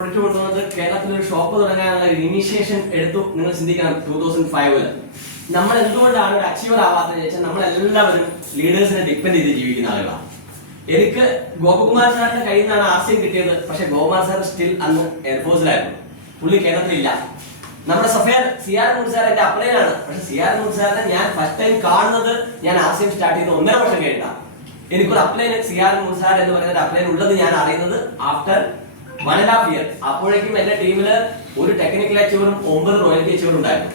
കേരളത്തിൽ ഒരു ഷോപ്പ് തുടങ്ങാനുള്ള ഇനീഷ്യേഷൻ എടുത്തു. നിങ്ങൾ ചിന്തിക്കണം, 2005 നമ്മൾ എന്തുകൊണ്ടാണ് ഒരു അച്ചീവർ ആവാത്തത് ചോദിച്ചാൽ നമ്മളെല്ലാവരും ലീഡേഴ്സിനെ ഡിപ്പെൻഡ് ചെയ്ത് ജീവിക്കുന്ന ആളുകളാണ്. എനിക്ക് ഗോപകുമാർ സാറിന്റെ കയ്യിൽ നിന്നാണ് ആശയം കിട്ടിയത്. പക്ഷെ ഗോകുമാർ സാർ സ്റ്റിൽ അന്ന് എയർഫോഴ്സിലായിരുന്നു, പുള്ളി കേരളത്തിലില്ല. നമ്മുടെ സഫയർ CR മൂഡ് സാർ എന്റെ അപ്ലൈനാണ്. പക്ഷെ CR മൂഡ് സാറിനെ ഞാൻ ഫസ്റ്റ് ടൈം കാണുന്നത് ഞാൻ ആശയം സ്റ്റാർട്ട് ചെയ്ത് 1.5 വർഷം കഴിഞ്ഞാണ്. എനിക്കൊരു അപ്ലൈൻ CR മൂഡ് സാർ എന്ന് പറയുന്ന അപ്ലൈൻ ഉള്ളത് ഞാൻ അറിയുന്നത് ആഫ്റ്റർ 1.5 year. അപ്പോഴേക്കും എന്റെ ടീമില് ഒരു ടെക്നിക്കൽ അച്ചീവറും 9 റോയൽറ്റി അച്ചീവറും ഉണ്ടായിരുന്നു.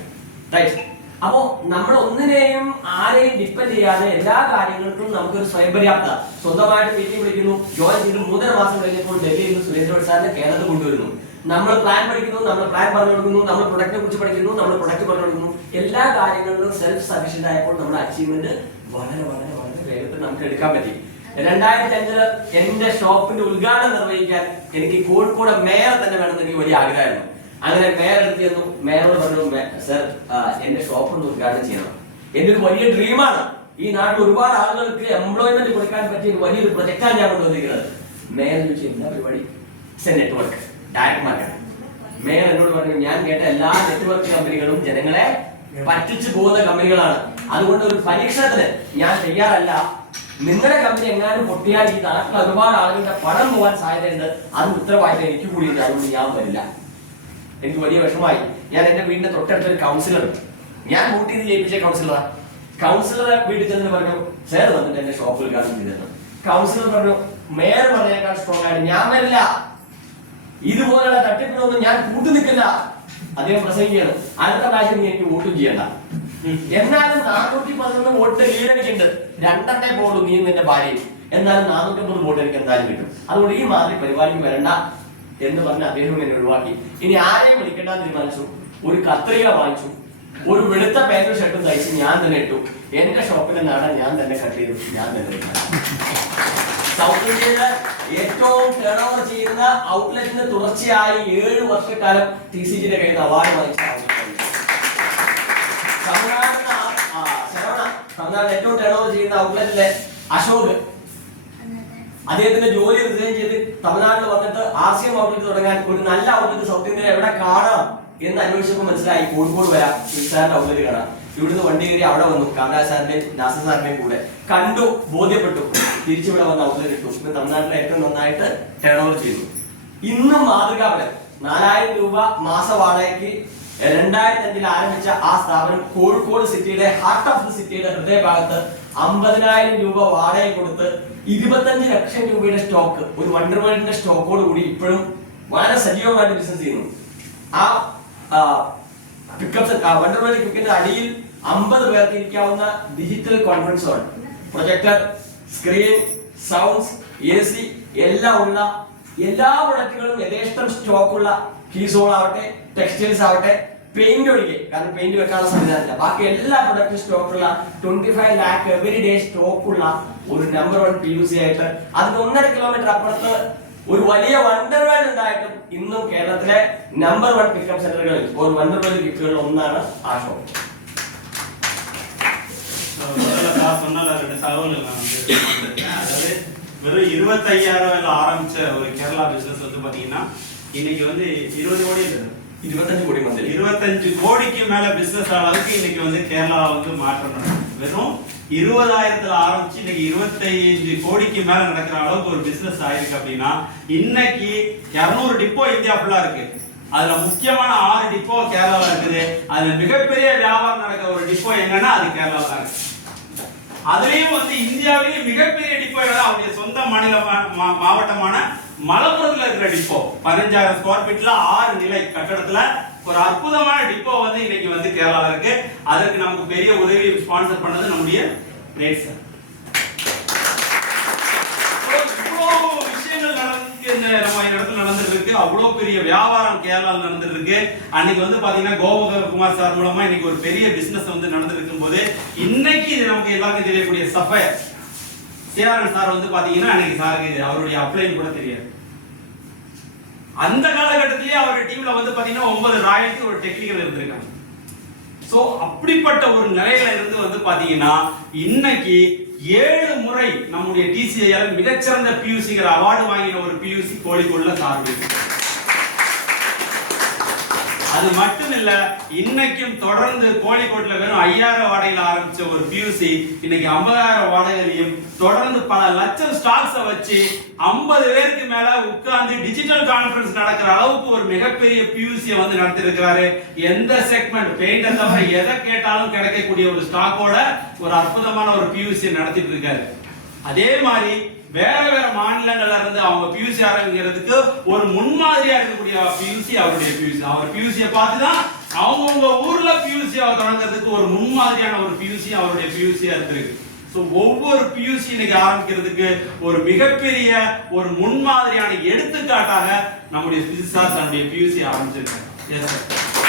റൈറ്റ്. അപ്പോ നമ്മൾ ഒന്നിനെയും ആരെയും ഡിപ്പെൻഡ് ചെയ്യാതെ എല്ലാ കാര്യങ്ങൾക്കും നമുക്കൊരു സ്വയം പര്യാപ്ത, സ്വന്തമായിട്ട് മീറ്റിംഗ് വിളിക്കുന്നു, ജോയിൻ ചെയ്ത് 3.5 മാസം കഴിഞ്ഞപ്പോൾ ഡൽഹിയിൽ നിന്ന് സുരേന്ദ്ര സാറിനെ കേരളത്തിൽ കൊണ്ടുവരുന്നു. നമ്മൾ പ്ലാൻ പഠിക്കുന്നു, നമ്മൾ പ്ലാൻ പറഞ്ഞു കൊടുക്കുന്നു, നമ്മൾ പ്രൊഡക്റ്റിനെ കുറിച്ച് പഠിക്കുന്നു, നമ്മൾ പ്രൊഡക്റ്റ് പറഞ്ഞു കൊടുക്കുന്നു. എല്ലാ കാര്യങ്ങളിലും സെൽഫ് സഫീഷ്യന്റ് ആയപ്പോൾ നമ്മുടെ അച്ചീവ്മെന്റ് വളരെ വളരെ വളരെ വേഗത്തിൽ നമുക്ക് എടുക്കാൻ പറ്റി. 2005 എന്റെ ഷോപ്പിന്റെ ഉദ്ഘാടനം നിർവഹിക്കാൻ എനിക്ക് കോഴിക്കോട് മേയർ തന്നെ വേണമെന്ന് എനിക്ക് വലിയ ആഗ്രഹമായിരുന്നു. അങ്ങനെ മേയർ എടുത്ത് ചെന്നു. മേയറോട് പറഞ്ഞു, സർ എന്റെ ഷോപ്പ് ഒന്ന് ഉദ്ഘാടനം ചെയ്യണം, എന്റെ ഒരു വലിയ ഡ്രീമാണ്. ഈ നാട്ടിൽ ഒരുപാട് ആളുകൾക്ക് എംപ്ലോയ്മെന്റ് കൊടുക്കാൻ പറ്റിയ വലിയൊരു പ്രൊജക്റ്റാണ് ഞാൻ കൊണ്ടുവന്നിരിക്കുന്നത്. മേയർ ചോദിച്ചു, എന്താ പരിപാടി? Network direct market. മേയർ എന്നോട് പറഞ്ഞു, ഞാൻ കേട്ട എല്ലാ നെറ്റ്വർക്ക് കമ്പനികളും ജനങ്ങളെ പറ്റിച്ചു പോകുന്ന കമ്പനികളാണ്. അതുകൊണ്ട് ഒരു പരീക്ഷണത്തിന് ഞാൻ തയ്യാറല്ല. നിങ്ങളുടെ കമ്പനി എങ്ങാനും പൊട്ടിയാൽ ഈ നാട്ടിൽ ഒരുപാട് ആളുകളുടെ പണം പോകാൻ സാധ്യതയുണ്ട്. അത് ഉത്തരവാദിത്തം എനിക്ക് കൂടിയുണ്ട്. അതുകൊണ്ട് ഞാൻ വരില്ല. എനിക്ക് വലിയ വിഷമമായി. ഞാൻ എന്റെ വീടിന്റെ തൊട്ടടുത്തൊരു കൗൺസിലർ, ഞാൻ വോട്ട് ചെയ്ത് ജയിപ്പിച്ച കൗൺസിലറാണ്. കൗൺസിലറെ വീട്ടിൽ ചെന്ന് പറഞ്ഞു, സാർ വന്നിട്ട് എന്റെ ഷോപ്പിൽ ഉദ്ഘാടനം ചെയ്തിരുന്നു. കൗൺസിലർ പറഞ്ഞു, മേയർ പറഞ്ഞേക്കാൾ സ്ട്രോങ് ആയിട്ട് ഞാൻ വരില്ല, ഇതുപോലുള്ള തട്ടിപ്പിനൊന്നും ഞാൻ കൂട്ടു നിൽക്കില്ല. അദ്ദേഹം പ്രസംഗിക്കുകയാണ്, അടുത്ത പ്രാവശ്യം നീ എനിക്ക് വോട്ടും ചെയ്യണ്ട. എന്നാലും 411 വോട്ട് ലീഡടിക്കുന്നുണ്ട്. 2 പോളൂ നീ നിന്റെ ഭാര്യയും. എന്നാലും 450 വോട്ട് എനിക്ക് എന്തായാലും കിട്ടും. അതുകൊണ്ട് ഈ മാതിരി പരിപാടിക്ക് വരണ്ട എന്ന് പറഞ്ഞ് അദ്ദേഹം എന്നെ ഒഴിവാക്കി. ഇനി ആരെയും വിളിക്കേണ്ടെന്ന് തീരുമാനിച്ചു. ഒരു കത്രിക വാങ്ങിച്ചു, ഒരു വെളുത്ത പാന്റും ഷർട്ടും തയ്ച്ച് ഞാൻ തന്നെ ഇട്ടു. എന്റെ ഷോപ്പിലെ നാടൻ ഞാൻ തന്നെ കട്ട് ചെയ്തു, ഞാൻ തന്നെ. സൗത്ത് ഇന്ത്യയില് ഏറ്റവും ടേൺ ഓവർ ചെയ്യുന്ന ഔട്ട്ലെറ്റിന് തുടർച്ചയായി 7 വർഷക്കാലം TCGയുടെ കയ്യിൽ നിന്ന് അവാർഡ് വാങ്ങിച്ച തമിഴ്നാട് ഏറ്റവും ടേൺ ഓവർ ചെയ്യുന്ന ഔട്ട്ലെറ്റിലെ അശോക്, അദ്ദേഹത്തിന്റെ ജോലി റിസൈൻ ചെയ്ത് തമിഴ്നാട്ടിൽ വന്നിട്ട് RCM ഔട്ട്ലെറ്റ് തുടങ്ങാൻ ഒരു നല്ല ഔട്ട്ലെറ്റ് സൗത്ത് ഇന്ത്യയിൽ എവിടെ കാണാം എന്ന് അന്വേഷിച്ചപ്പോൾ മനസ്സിലായി, കോഴിക്കോട് വരാം, സാറിന്റെ ഔട്ട്ലെറ്റ് കാണാം. ഇവിടുന്ന് വണ്ടി കയറി അവിടെ വന്നു. കാമരാജ് സാറിന്റെയും നാസർ സാറിന്റെയും കൂടെ കണ്ടു, ബോധ്യപ്പെട്ടു. തിരിച്ചിവിടെ വന്ന് ഔട്ട്ലെറ്റ് ഇട്ടു. ഇന്ന് തമിഴ്നാട്ടിലെ ഏറ്റവും നന്നായിട്ട് ടേൺ ഓവർ ചെയ്യുന്നു. ഇന്നും മാതൃകാപരം 4000 രൂപ മാസ വാടകയ്ക്ക് 2005 ആരംഭിച്ച ആ സ്ഥാപനം കോഴിക്കോട് സിറ്റിയുടെ ഹാർട്ട് ഓഫ് ദി സിറ്റിയുടെ ഹൃദയഭാഗത്ത് 50,000 രൂപ വാടക കൊടുത്ത് 25 ലക്ഷം രൂപയുടെ സ്റ്റോക്ക്, ഒരു വണ്ടർ വേൾഡിന്റെ സ്റ്റോക്കോട് കൂടി ഇപ്പോഴും വളരെ സജീവമായിട്ട് ബിസിനസ് ചെയ്യുന്നു. ആ പിക്കപ്സ് വണ്ടർ വേൾഡ് പിക്കിന്റെ അടിയിൽ 50 പേർക്ക് ഇരിക്കാവുന്ന digital conference hall, projector, screen, sounds, AC എല്ലാം ഉള്ള എല്ലാ പ്രൊഡക്റ്റുകളും യഥേഷ്ടം സ്റ്റോക്കുള്ള കീസോൾ ആവട്ടെ, ടെക്സ്റ്റൈൽസ് ആവട്ടെ, പെയിന്റ് ഒഴികെ, കാരണം പെയിന്റ് വെക്കാനുള്ള സംവിധാനമില്ല, ബാക്കി എല്ലാ പ്രൊഡക്റ്റും സ്റ്റോക്കുള്ള 25 lakh എവറി ഡേ സ്റ്റോക്കുള്ള ഒരു നമ്പർ 1 PUC ആയിട്ട്, അതിന് 1.5 കിലോമീറ്റർ അപ്പുറത്ത് ഒരു വലിയ വണ്ടർ വേൾഡ് ഉണ്ടായിട്ടും ഇന്നും കേരളത്തിലെ നമ്പർ 1 പിക്കപ്പ് സെന്ററുകളിൽ ഒരു വണ്ടർ വേൾഡ് പിക്കുകളിൽ ഒന്നാണ് ആ ഷോപ്പ്. வெறும் 25,000 ஆரம்பிச்ச ஒரு கேரளா பிசினஸ் வந்து பாத்தீங்கன்னா இன்னைக்கு வந்து 20 கோடி 25 கோடி வந்து 25 கோடிக்கு மேல பிசினஸ் அளவுக்கு இன்னைக்கு வந்து கேரளா வந்து மாற்றம் நடக்குது. வெறும் 20,000ல ஆரம்பிச்சு இன்னைக்கு 25 கோடிக்கு மேல நடக்கிற அளவுக்கு ஒரு பிசினஸ் ஆயிருக்கு. அப்படின்னா இன்னைக்கு 200 டிப்போ இந்தியா ஃபுல்லா இருக்கு. அதுல முக்கியமான 6 டிப்போ கேரளால இருக்குது. அதுல மிகப்பெரிய வியாபாரம் நடக்கிற ஒரு டிப்போ எங்கன்னா அது கேரளால தான் இருக்கு. அதுலயும் வந்து இந்தியாவிலேயே மிகப்பெரிய டிப்போ அவருடைய சொந்த மாநில மாவட்டமான மலப்புரத்துல இருக்கிற டிப்போ 15,000 ஸ்கொயர் ஃபீட்ல 6 நிலை கட்டடத்துல ஒரு அற்புதமான டிப்போ வந்து இன்னைக்கு வந்து கேரளால இருக்கு. அதற்கு நமக்கு பெரிய உதவி ஸ்பான்சர் பண்ணது நம்முடைய ரேட் சார். இவ்வளவு விஷயங்கள் நம்ம இடத்துல நடந்துட்டு இருக்கு. அவ்வளவு பெரிய வியாபாரம் கேரளால நடந்துட்டு இருக்கு. அன்னைக்கு வந்து பாத்தீங்கன்னா கோபகுமார் சார் மூலமா இன்னைக்கு ஒரு பெரிய பிசினஸ் வந்து நடந்துட்டு இருக்கும் போது இன்னைக்கு இது நமக்கு எல்லாருக்கும் தெரியக்கூடிய சஃபயர் சேரன் சார் வந்து பாத்தீங்கன்னா அன்னைக்கு சாருக்கு அவருடைய அப்ளைன் கூட தெரியாது. அந்த காலகட்டத்திலேயே அவருடைய டீம்ல வந்து பாத்தீங்கன்னா 9 ராயல்டி ஒரு டெக்னிக்கல் இருந்திருக்காங்க. சோ அப்படிப்பட்ட ஒரு நிலையில இருந்து வந்து பாத்தீங்கன்னா இன்னைக்கு 7 முறை நம்முடைய TCIL மிகச்சிறந்த PUCங்கிற அவார்டு வாங்கின ஒரு PUC கோழிக்கோடுல சார். அது மட்டும் இல்ல, இன்னைக்கும் தொடர்ந்து கோழிக்கோட்ல வெறும் 5000 வாடகையில் ஆரம்பிச்ச ஒரு பியூசி இன்னைக்கு 50000 வாடகையிலையும் தொடர்ந்து பல லட்சம் ஸ்டாக்ஸை வச்சு 50 பேருக்கு மேல உட்கார்ந்து டிஜிட்டல் கான்ஃபரன்ஸ் நடக்கிற அளவுக்கு ஒரு மிகப்பெரிய பியூசியை வந்து நடத்திருக்கிறாரு. எந்த செக்மெண்ட் பெயிண்ட தவிர எதை கேட்டாலும் கிடைக்கக்கூடிய ஒரு ஸ்டாக்கோட ஒரு அற்புதமான ஒரு பியூசி நடத்திட்டு இருக்காரு. அதே மாதிரி வேற வேற மாநிலங்கள்ல இருந்து அவங்க பியூசி ஆரம்பிக்கிறதுக்கு ஒரு முன்மாதிரியா இருக்கக்கூடிய பியூசி அவருடைய பியூசி. அவர் பியூசியை பார்த்துதான் அவங்கவுங்க ஊர்ல பியூசி அவர் தொடங்குறதுக்கு ஒரு முன்மாதிரியான ஒரு பியூசி அவருடைய பியூசியா இருக்கு. சோ ஒவ்வொரு பியூசி இன்னைக்கு ஆரம்பிக்கிறதுக்கு ஒரு மிகப்பெரிய ஒரு முன்மாதிரியான எடுத்துக்காட்டாக நம்முடைய பிசிசார் தன்னுடைய பியூசி ஆரம்பிச்சிருக்காங்க. Yes sir.